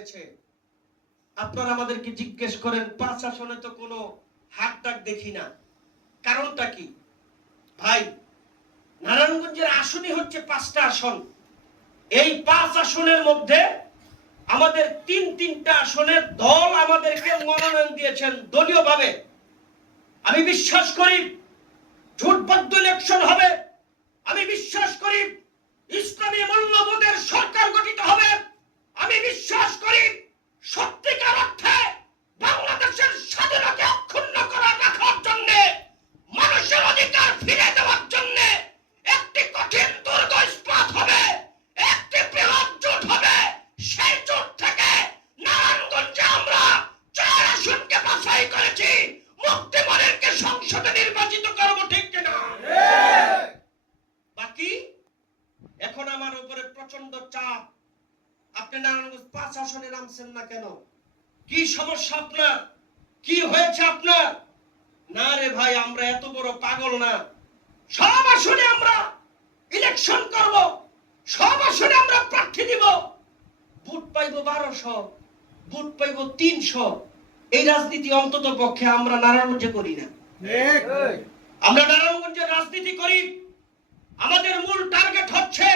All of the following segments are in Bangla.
হয়েছে। আপনারা আমাদেরকে জিজ্ঞেস করেন 5 আসনে তো কোনো হাক ডাক দেখি না, কারণটা কি? ভাই, নারায়ণগঞ্জের আসনই হচ্ছে 5টা আসন। এই 5 আসনের মধ্যে আমাদের তিনটা আসনের দল আমাদেরকে মনোনয়ন দিয়েছেন দলীয়ভাবে। আমি বিশ্বাস করি জোটবদ্ধ ইলেকশন হবে। আমি বিশ্বাস করি ইসলামী মূল্যবোধের সরকার গঠিত হবে। আমি বিশ্বাস করি সত্যিকার অর্থে বাংলাদেশের স্বাধীনতা অক্ষুণ্ণ করে রাখার জন্য, মানুষের অধিকার ফিরে দেওয়ার জন্য একটি কঠিন দুর্গ ইস্পাত হবে, একটি বৃহৎ জোট হবে। সেই জোট থেকে নারায়ণগঞ্জে আমরা 4 আসনকে বাছাই করেছি। মুক্তিমোড়েরকে সংসদে নির্বাচিত করব, ঠিক কিনা? বাকি এখন আমার উপরে প্রচন্ড চাপ। আপনি নারায়ণগঞ্জ 5 আসনে নামছেন না কেন? কি সমস্যা আপনার? কি হয়েছে আপনার? না রে ভাই, আমরা এত বড় পাগল না। সব আসনে আমরা ইলেকশন করব, সব আসনে আমরা প্রার্থী দিব। ভোট পাইব 1200, ভোট পাইব 300। এই রাজনীতি অন্তত পক্ষে আমরা নারায়ণগঞ্জে করি না। আমরা নারায়ণগঞ্জের রাজনীতি করি, আমাদের মূল টার্গেট হচ্ছে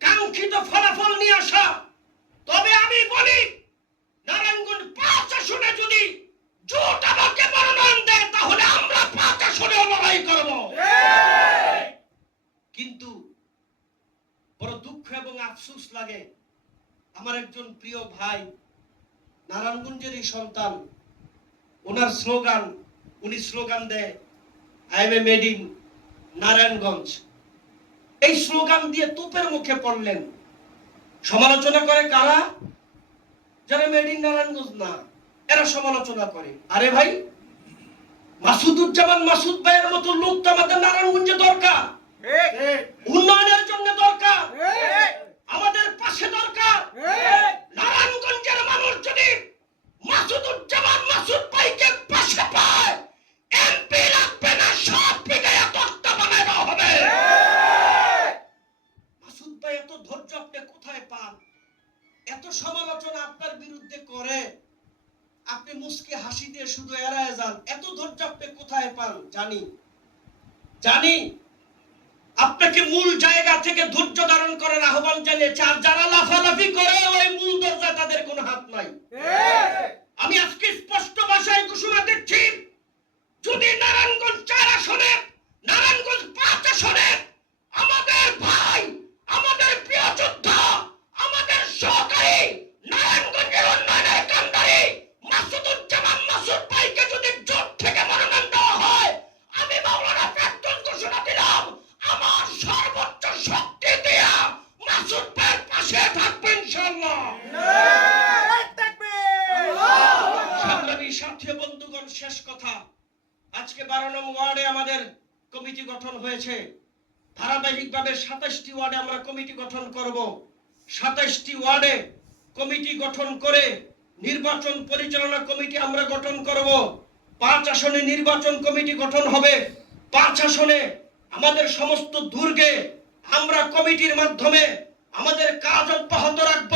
কাঙ্ক্ষিত ফলাফল নিয়ে আসা। তবে আমি বলি, নারায়ণগঞ্জ 5 আসনে যদি জোট আমাকে মনোনয়ন দেয় তাহলে আমরা 5 আসনে লড়াই করব। কিন্তু বড় দুঃখ এবং আফসোস লাগে, আমার একজন প্রিয় ভাই নারায়ণগঞ্জেরই সন্তান, ওনার স্লোগান, উনি স্লোগান দেয় I M A made in Narayanganj. এই স্লোগান দিয়ে তোপের মুখে পড়লেন। সমালোচনা করে কারা? যারা মেড ইন নারায়ণগঞ্জ না, এরা সমালোচনা করে। আরে ভাই, মাসুদুজ্জামান মাসুদ ভাইয়ের মতো লোক তো আমাদের নারায়ণগঞ্জে দরকার, উন্নয়নের জন্য দরকার, আমাদের পাশে দরকার। নারায়ণগঞ্জের মানুষ যদি মাসুদুজ্জামান মাসুদ ভাইকে পাশে পায়, এমপি লাগবে না, সব পিটাইয়া তক্তা বানায় দেওয়া হবে। মাসুদ ভাই এত ধৈর্য আপনি কোথায় পান? এত সমালোচনা আপনার বিরুদ্ধে করে আপনি মুস্কি হাসি দিয়ে শুধু এড়ায় যান। এত ধৈর্য আপনি কোথায় পান? জানি আপনাকে মূল জায়গা থেকে ধৈর্য ধারণ করার আহ্বান জানিয়েছে। আর যারা লাফালাফি করে ওই মূল দরজা, তাদের কোনো হাত নাই। আমি আজকে স্পষ্ট ভাষায় ঘোষণা দিচ্ছি, যদি নারায়ণগঞ্জ 4 আসনে, নারায়ণগঞ্জ 5 আসনে আমাদের ভাই, আমাদের প্রিয় যোদ্ধা, আমাদের সহকারী, নারায়ণগঞ্জের উন্নয়নের কান্ডারি মাসুদুজ্জামান মাসুদ ভাইকে যদি জোট থেকে মনোনয়ন দেওয়া হয়, আমি মাওলানা ফেরদৌস ঘোষণা দিলাম, আমার সর্বোচ্চ শক্তি দিয়া মাসুদ ভাইয়ের পাশে থাকবে ইনশাআল্লাহ। সংগ্রামী সাথী বন্ধুগণ, শেষ কথা, আজকে 12 নং ওয়ার্ডে আমাদের কমিটি গঠন হয়েছে। ধারাবাহিকভাবে 27টি ওয়ার্ডে আমরা কমিটি গঠন করব। 27টি ওয়ার্ডে কমিটি গঠন করে নির্বাচন পরিচালনা কমিটি আমরা গঠন করব। 5 আসনে নির্বাচন কমিটি গঠন হবে। 5 আসনে আমাদের সমস্ত দুর্গে আমরা কমিটির মাধ্যমে আমাদের কাজ অব্যাহত রাখব।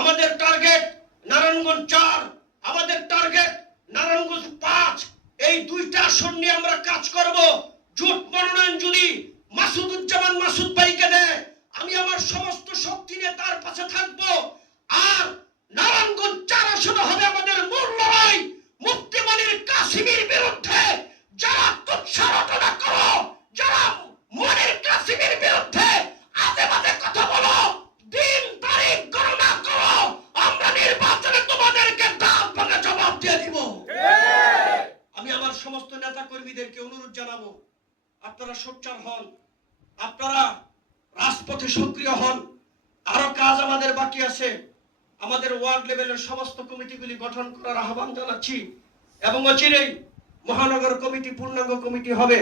আমাদের টার্গেট নারায়ণগঞ্জ 4, আমাদের টার্গেট নারায়ণগঞ্জ 5। এই 2টা আসন নিয়ে আমরা কাজ করব। জোট মনোনয়ন যদি মাসুদুজ্জামান মাসুদ ভাইকে দেয়, আমি আমার সমস্ত শক্তি নিয়ে তার পাশে থাকব। আর নারায়ণগঞ্জ 4 আসনে হবে আমাদের মূল লড়াই মুক্তিমণির কাসিমের বিরুদ্ধে। যারা তুচ্ছারটনা করো, যারা মনির কাসিমের বিরুদ্ধে আজে বাজে কথা বলো, দিন তারিখ গণনা করো, আমরা নির্বাচনে তোমাদেরকে দাম ভাঙা জবাব দিয়ে দিব। আমি আমার সমস্ত নেতা কর্মীদেরকে অনুরোধ জানাবো, আপনারা সোচ্চার হন, আপনারা রাজপথে সক্রিয় হন। আরো কাজ আমাদের বাকি আছে। আমাদের ওয়ার্ড লেভেলের সমস্ত কমিটিগুলি গঠন করার আহ্বান জানাচ্ছি এবং অচিরেই মহানগর কমিটি পূর্ণাঙ্গ কমিটি হবে।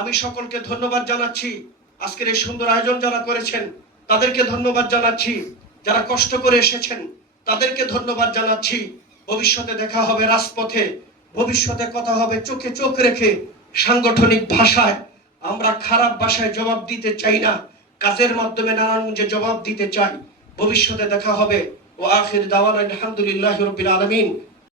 আমি সকলকে ধন্যবাদ জানাচ্ছি। আজকের এই সুন্দর আয়োজন যারা করেছেন তাদেরকে ধন্যবাদ জানাচ্ছি। যারা কষ্ট করে এসেছেন তাদেরকে ধন্যবাদ জানাচ্ছি। ভবিষ্যতে দেখা হবে রাজপথে, ভবিষ্যতে কথা হবে চোখে চোখ রেখে, সাংগঠনিক ভাষায়। আমরা খারাপ ভাষায় জবাব দিতে চাই না, কাজের মাধ্যমে নারায়ণগঞ্জে জবাব দিতে চাই। ভবিষ্যতে দেখা হবে। ওয়া আখির দাওয়ানা আলহামদুলিল্লাহি রাব্বিল আলামিন।